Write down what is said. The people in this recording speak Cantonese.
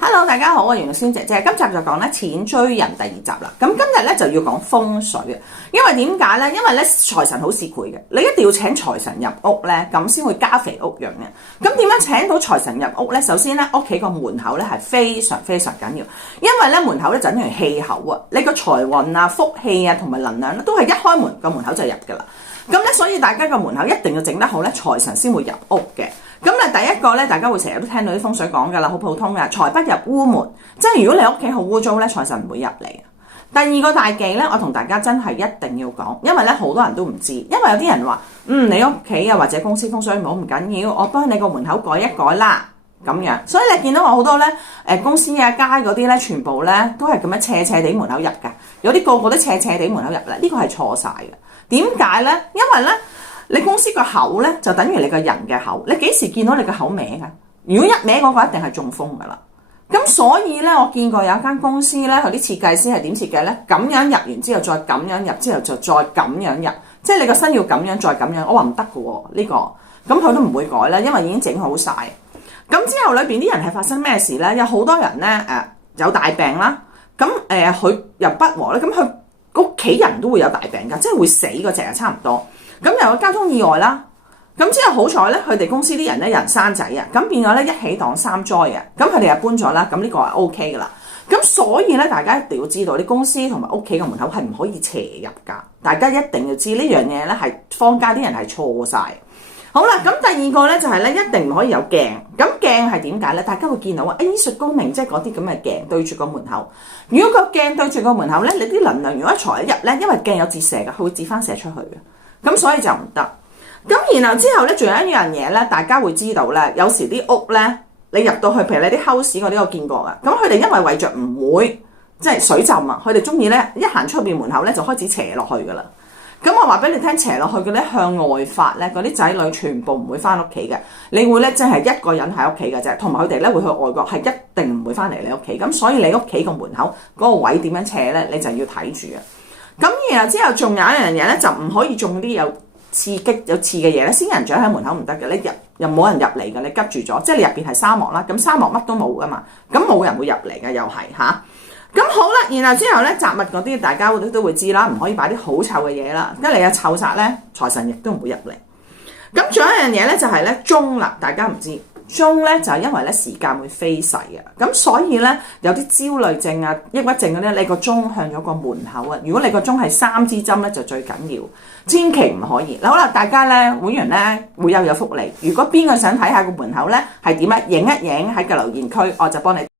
Hello， 大家好，我係袁玉仙姐姐。今集就講咧錢追人第二集啦。咁今日咧就要講風水啊，因為點解咧？因為咧財神好市儈嘅，你一定要請財神入屋咧，咁先會家肥屋潤嘅。咁點樣請到財神入屋咧？首先咧，屋企個門口咧係非常非常緊要，因為咧門口咧就等於氣口啊，你個財運啊、福氣啊同埋能量咧都係一開門個門口就入噶啦。咁咧，所以大家個門口一定要整得好咧，財神先會入屋嘅。咁咧，第一個咧，大家會成日都聽到啲風水講噶啦，好普通嘅，財不入屋門，即係如果你屋企好污糟咧，財神唔會入嚟。第二個大忌咧，我同大家真係一定要講，因為咧好多人都唔知，因為有啲人話，你屋企啊或者公司風水唔好唔緊要，我幫你個門口改一改啦，咁樣。所以你見到我好多咧，公司啊街嗰啲咧，全部咧都係咁樣斜斜地門口入㗎，有啲個個都斜斜地門口入啦，呢個係錯晒嘅。點解咧？因為咧，你公司個口咧就等於你個人嘅口，你幾時見到你個口歪㗎？如果一歪嗰個一定係中風㗎啦。咁所以咧，我見過有一間公司咧，佢啲設計師係點設計咧？咁樣入完之後再咁樣入，之後就再咁樣入，即係你個身要咁樣再咁樣。我話唔得㗎喎呢個，咁佢都唔會改啦，因為已經整好晒。咁之後裏邊啲人係發生咩事咧？有好多人咧有大病啦，咁佢又不和咧，咁佢屋企人都會有大病㗎，即係會死嗰隻啊，差唔多。咁又有交通意外啦，咁之後好彩咧，佢哋公司啲人咧有人生仔啊，咁變咗咧一起擋三災啊，咁佢哋又搬咗啦，咁呢個係 OK 噶啦。咁所以咧，大家一定要知道，你公司同埋屋企嘅門口係唔可以斜入噶，大家一定要知呢樣嘢咧係坊間啲人係錯晒。好啦，咁第二個咧就係咧一定唔可以有鏡，咁鏡係點解咧？大家會見到藝術高明，即係嗰啲咁嘅鏡對住個門口。如果個鏡對住個門口咧，你啲能量如果一財一入咧，因為鏡有折射嘅，佢會折翻射出去嘅，咁所以就唔得。咁然後之後咧，仲有一樣嘢咧，大家會知道咧，有時啲屋咧，你入到去，譬如你啲 house 嗰啲我見過啊，咁佢哋因為為着唔會即係水浸啊，佢哋中意咧一行出邊門口咧就開始斜落去噶啦。咁我話俾你聽，斜落去嘅咧向外發咧，嗰啲仔女全部唔會翻屋企嘅，你會咧即係一個人喺屋企嘅啫，同埋佢哋咧會去外國，係一定唔會翻嚟你屋企。咁所以你屋企個門口嗰個位點樣斜咧，你就要睇住啊。咁然後之後仲有一樣嘢咧，就唔可以種啲有刺激有刺嘅嘢咧，仙人掌喺門口唔得嘅，你入又冇人入嚟嘅，你急住咗，即係你入邊係沙漠啦，咁沙漠乜都冇噶嘛，咁冇人會入嚟嘅又係嚇。咁好啦，然後之後咧雜物嗰啲大家都會知啦，唔可以擺啲好臭嘅嘢啦，一嚟啊臭殺咧，財神亦都唔會入嚟。咁仲有一樣嘢咧就係咧鐘啦，大家唔知鐘咧就係因為咧時間會飛逝啊，咁所以咧有啲焦慮症啊、抑鬱症嗰啲，你個鐘向咗個門口啊，如果你個鐘係3支針咧就最緊要，千祈唔可以。好啦，大家咧會員咧會有福利，如果邊個想睇下個門口咧係點啊，影一影喺個留言區，我就幫你。